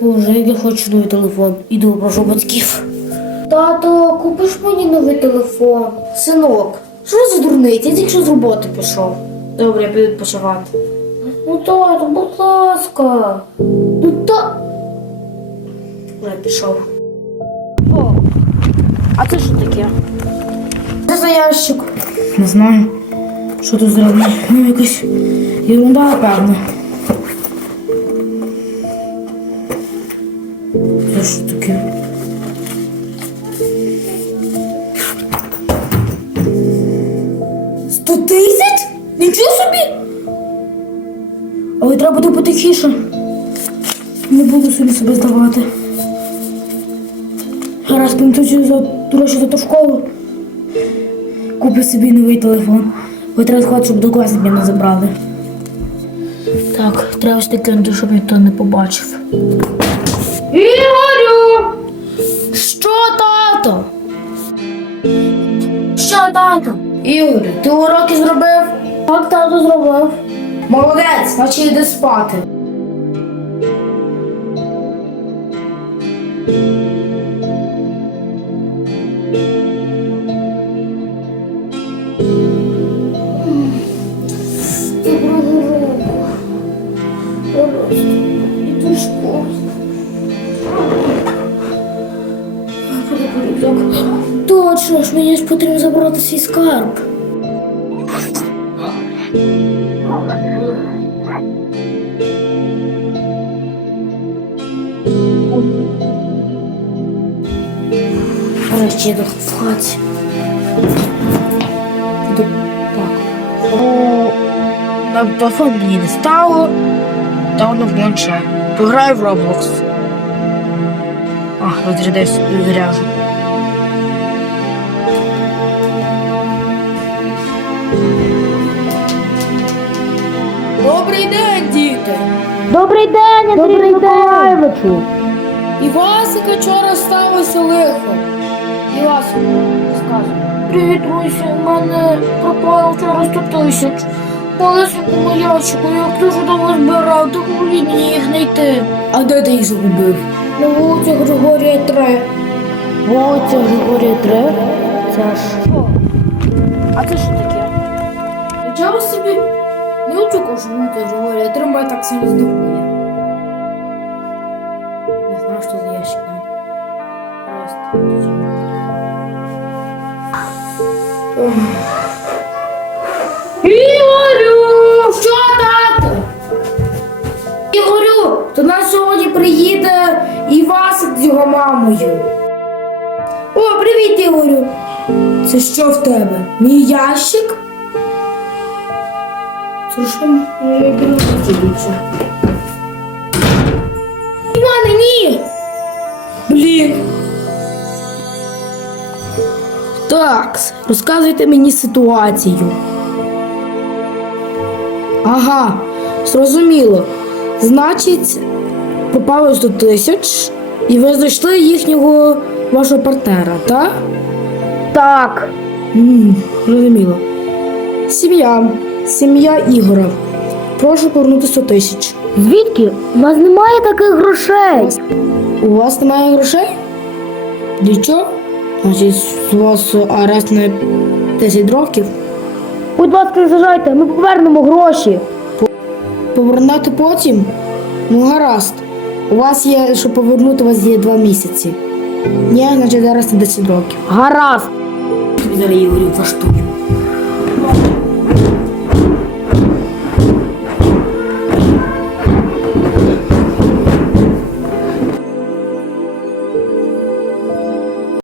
Боже, я хочу новий телефон. Іду прошу батьків. Тато, купиш мені новий телефон. Синок, що за дурниця? Я тільки що з роботи пішов. Добре, я піду відпочивати. Ну, тато, будь ласка. Ну та. Вже пішов. О, а це що таке? Це за ящик. Не знаю. Що тут зроблено? Ну, якась ерунда, напевно. Це що таке? Сто тисяч? Нічого собі? Але треба буде потихіше. Не буду собі себе здавати. Гаразд помчуся за гроші за ту школу. Куплю собі новий телефон. Бо треба сховати, щоб до класу мене не забрали. Треба ж таки, щоб ніхто не побачив. Ігорю! Що, тато? Що, тато? Ігорю, ти уроки зробив? Так, тато зробив. Молодець, значить йди спати. Точно ж, мені ж потрібно забрати свій скарб. Нарешті я в хаті. На телефон мені не стало. Давно в планшет. Пограю в Roblox. А, розрядився, заряжу. Добрий день, діти! Добрий день, Андрій Миколаєвичу. Івасика вчора сталося лихо. Івасик, скажу. Привіт, друзі, у мене пропало вчора 100 тисяч. Полесику ящику, я дуже довго збирав, допоможіть мені їх знайти. А де ти їх загубив? На вулиці Григорія 3. Вулиця Григорія 3? Це. Що? А це що таке? Нічого собі? Не очікував, що вулиця Григорія 3 мене так сильно здивує. Не знаю, что за ящик. Просто. Ігорю! Мамою. О, привіт, Ігорю. Це що в тебе? Мій ящик? Це що моє більше? Іване, ні! Блін. Так, розказуйте мені ситуацію. Ага, зрозуміло. Значить, пропало 100 тисяч, і ви знайшли їхнього вашого партнера, так? Так, М, Зрозуміло. Сім'я. Сім'я Ігора. Прошу повернути 100 тисяч. звідки? У нас немає таких грошей. У вас немає грошей? Для? Значить, у вас арест на 10 років. Будь ласка, не заважайте, ми повернемо гроші. Повернути потім? Ну, гаразд. У вас є, щоб повернути, у вас є два місяці. Ні, значить, зараз на 10 років. Гаразд. Зараз Ігорю влаштую.